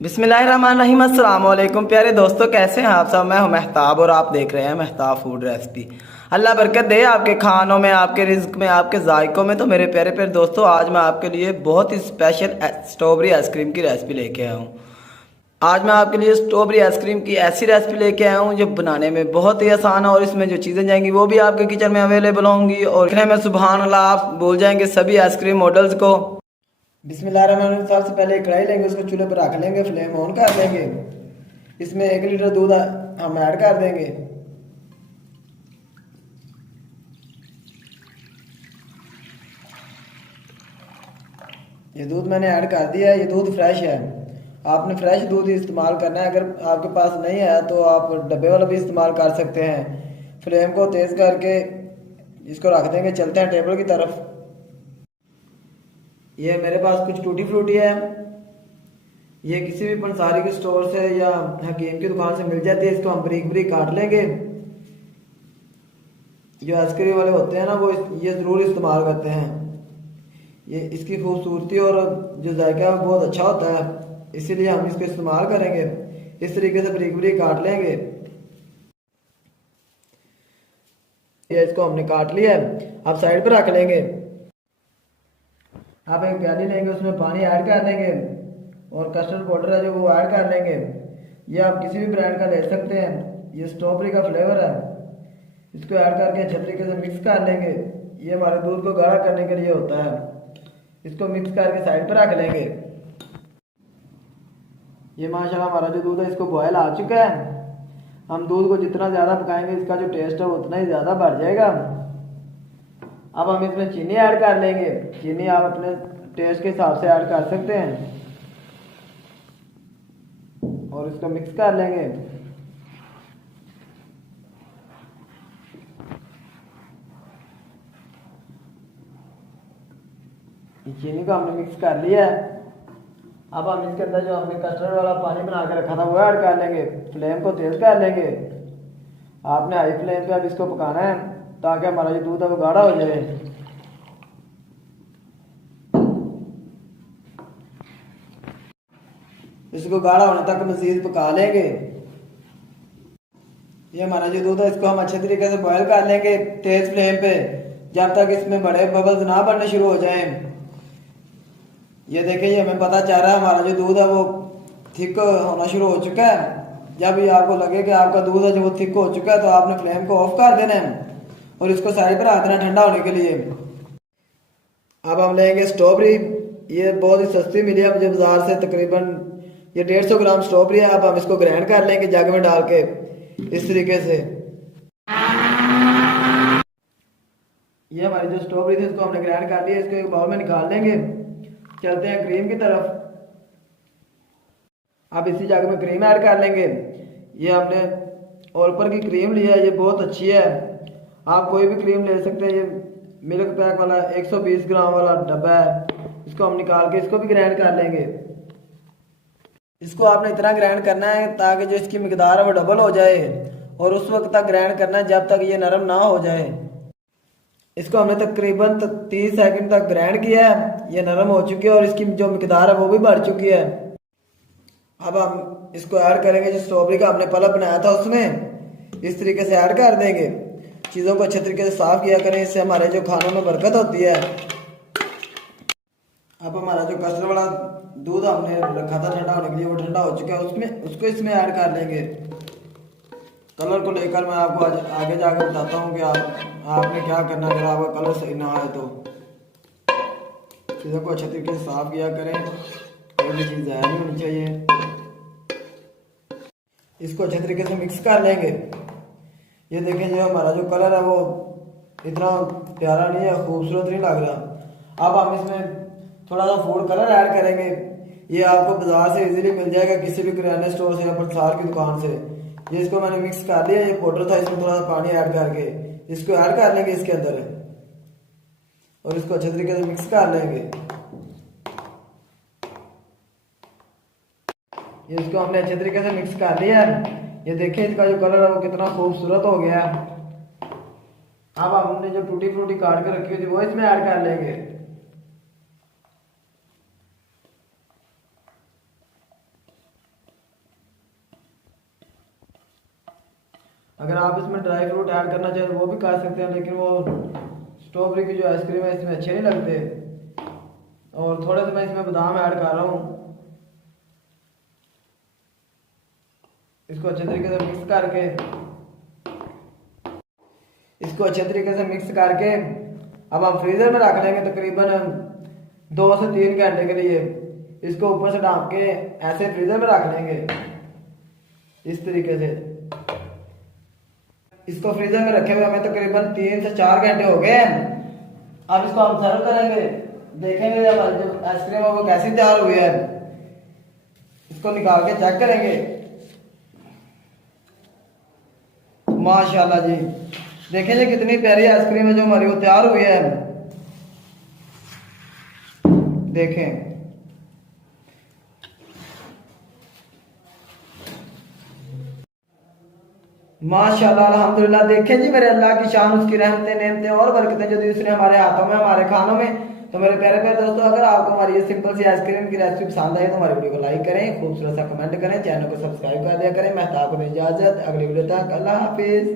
बिस्मिल्लाहिर्रहमानिर्रहीम। अस्सलाम वालेकुम प्यारे दोस्तों, कैसे हैं आप सब। मैं हूं महताब और आप देख रहे हैं महताब फूड रेसिपी। अल्लाह बरकत दे आपके खानों में, आपके रिज्क में, आपके जायकों में। तो मेरे प्यारे प्यारे दोस्तों, आज मैं आपके लिए बहुत ही स्पेशल स्ट्रॉबेरी आइसक्रीम की रेसिपी लेके आया हूँ। आज मैं आपके लिए स्ट्रॉबेरी आइसक्रीम की ऐसी रेसिपी लेके आया हूँ जो बनाने में बहुत ही आसान है, और इसमें जो चीज़ें जाएंगी वो भी आपके किचन में अवेलेबल होंगी, और इतने में सुबहान अल्लाह आप बोल जाएंगे सभी आइसक्रीम मॉडल्स को। बिस्मिल्लाहिर्रहमानिर्रहीम। सबसे पहले एक कढ़ाई लेंगे, उसको चूल्हे पर रख लेंगे, फ्लेम ऑन कर देंगे। इसमें 1 लीटर दूध हम ऐड कर देंगे। ये दूध मैंने ऐड कर दिया है। ये दूध फ्रेश है, आपने फ्रेश दूध ही इस्तेमाल करना है। अगर आपके पास नहीं है तो आप डब्बे वाला भी इस्तेमाल कर सकते हैं। फ्लेम को तेज़ करके इसको रख देंगे। चलते हैं टेबल की तरफ। ये मेरे पास कुछ टूटी फ्रूटी है। ये किसी भी पंसारी के स्टोर से या हकीम की दुकान से मिल जाती है। इसको हम बारीक बारीक काट लेंगे। जो आइसक्रीम वाले होते हैं ना, वो ये ज़रूर इस्तेमाल करते हैं। ये इसकी खूबसूरती और जो जायका है वो बहुत अच्छा होता है, इसीलिए हम इसको इस्तेमाल करेंगे। इस तरीके से बारीक बारीक काट लेंगे। ये इसको हमने काट लिया है, अब साइड पर रख लेंगे। आप एक प्याली लेंगे, उसमें पानी ऐड कर लेंगे और कस्टर्ड पाउडर है जो वो ऐड कर लेंगे। ये आप किसी भी ब्रांड का ले सकते हैं। ये स्ट्रॉबेरी का फ्लेवर है। इसको ऐड करके अच्छे तरीके से मिक्स कर लेंगे। ये हमारे दूध को गाढ़ा करने के लिए होता है। इसको मिक्स करके साइड पर रख लेंगे। ये माशाल्लाह हमारा जो दूध है इसको बॉयल आ चुका है। हम दूध को जितना ज़्यादा पकाएंगे इसका जो टेस्ट है वो उतना ही ज़्यादा बढ़ जाएगा। अब हम इसमें चीनी ऐड कर लेंगे। चीनी आप अपने टेस्ट के हिसाब से ऐड कर सकते हैं और इसको मिक्स कर लेंगे। चीनी को हमने मिक्स कर लिया है। अब हम इसके अंदर जो हमने कस्टर्ड वाला पानी बना के रखा था वो ऐड कर लेंगे। फ्लेम को तेज कर लेंगे। आपने हाई फ्लेम पे अब इसको पकाना है ताकि हमारा जो दूध है वो गाढ़ा हो जाए। इसको गाढ़ा होने तक मजीद पका लेंगे। ये हमारा जो दूध है इसको हम अच्छे तरीके से बॉयल कर लेंगे तेज फ्लेम पे, जब तक इसमें बड़े बबल्स ना बनने शुरू हो जाएं। ये देखिए, ये हमें पता चल रहा है हमारा जो दूध है वो थिक होना शुरू हो चुका है। जब ये आपको लगे कि आपका दूध है जो वो थिक हो चुका है तो आपने फ्लेम को ऑफ कर देना है और इसको साइड पर रख देना ठंडा होने के लिए। अब हम लेंगे स्ट्रॉबेरी। ये बहुत ही सस्ती मिली है मुझे बाजार से, तकरीबन ये 150 ग्राम स्ट्रॉबेरी है। अब हम इसको ग्राइंड कर लेंगे जग में डाल के इस तरीके से। ये हमारी जो स्ट्रॉबेरी थी इसको हमने ग्राइंड कर लिया। इसको एक बाउल में निकाल लेंगे। चलते हैं क्रीम की तरफ। अब इसी जग में क्रीम ऐड कर लेंगे। ये हमने ऑलपर की क्रीम लिया है, ये बहुत अच्छी है। आप कोई भी क्रीम ले सकते हैं। ये मिल्क पैक वाला 120 ग्राम वाला डब्बा है। इसको हम निकाल के इसको भी ग्राइंड कर लेंगे। इसको आपने इतना ग्राइंड करना है ताकि जो इसकी मिकदार है वो डबल हो जाए, और उस वक्त तक ग्राइंड करना है जब तक ये नरम ना हो जाए। इसको हमने तकरीबन 30 सेकंड तक ग्राइंड किया है। ये नरम हो चुकी है और इसकी जो मिकदार है वो भी बढ़ चुकी है। अब हम इसको ऐड करेंगे जो स्ट्रॉबेरी का हमने पल्प बनाया था उसमें। इस तरीके से ऐड कर देंगे। चीज़ों को अच्छे तरीके से साफ किया करें, इससे हमारे जो खानों में बरकत होती है। अब हमारा जो कस्टर्ड वाला दूध हमने रखा था ठंडा होने के लिए वो ठंडा हो चुका है। उसमें उसको इसमें ऐड कर लेंगे। कलर को लेकर मैं आपको आगे जाकर बताता हूँ कि आपने क्या करना है अगर आपका कलर सही ना आए तो। चीज़ों को अच्छे तरीके से साफ किया करें, कोई भी चीज़ ज़ाया नहीं होनी चाहिए। इसको अच्छे तरीके से मिक्स कर लेंगे। ये देखें, जो हमारा जो कलर है वो इतना प्यारा नहीं है, खूबसूरत नहीं लग रहा। अब हम इसमें थोड़ा सा फूड कलर ऐड करेंगे। ये आपको बाजार से इजीली मिल जाएगा, किसी भी किराने स्टोर से या पंसार की दुकान से। ये इसको मैंने मिक्स कर लिया। ये पाउडर था, इसमें थोड़ा सा पानी ऐड करके इसको ऐड कर लेंगे इसके अंदर, और इसको अच्छे तरीके से मिक्स कर लेंगे। ये इसको हमने अच्छे तरीके से मिक्स कर लिया है। ये देखिए, इसका जो कलर है वो कितना खूबसूरत हो गया है। अब हमने जो टूटी फ्रूटी काट के रखी हुई थी वो इसमें ऐड कर लेंगे। अगर आप इसमें ड्राई फ्रूट ऐड करना चाहें तो वो भी कर सकते हैं, लेकिन वो स्ट्रॉबेरी की जो आइसक्रीम है इसमें अच्छे नहीं लगते। और थोड़ा सा मैं इसमें बादाम ऐड कर रहा हूँ। इसको अच्छे तरीके से मिक्स करके अब हम फ्रीज़र में रख लेंगे तकरीबन 2 से 3 घंटे के लिए। इसको ऊपर से ढक के ऐसे फ्रीज़र में रख लेंगे इस तरीके से। इसको फ्रीज़र में रखे हुए हमें तकरीबन 3 से 4 घंटे हो गए हैं। अब इसको हम सर्व करेंगे, देखेंगे हमारी जो आइसक्रीम है वो कैसी तैयार हुई है। इसको निकाल के चेक करेंगे। माशाल्लाह जी, देखें जी कितनी प्यारी आइसक्रीम है जो हमारी वो तैयार हुई है। देखें माशाल्लाह अल्हम्दुलिल्लाह। देखें जी मेरे अल्लाह की शान, उसकी रहमतें नेमतें और बरकतें जो दी उसने हमारे हाथों में, हमारे खानों में। तो मेरे प्यारे प्यारे दोस्तों, अगर आपको हमारी ये सिंपल सी आइसक्रीम की रेसिपी पसंद आई तो हमारी वीडियो को लाइक करें, खूबसूरत सा कमेंट करें, चैनल को सब्सक्राइब कर दिया करें। मैं आपको इजाजत, अगली वीडियो तक, अल्लाह हाफिज।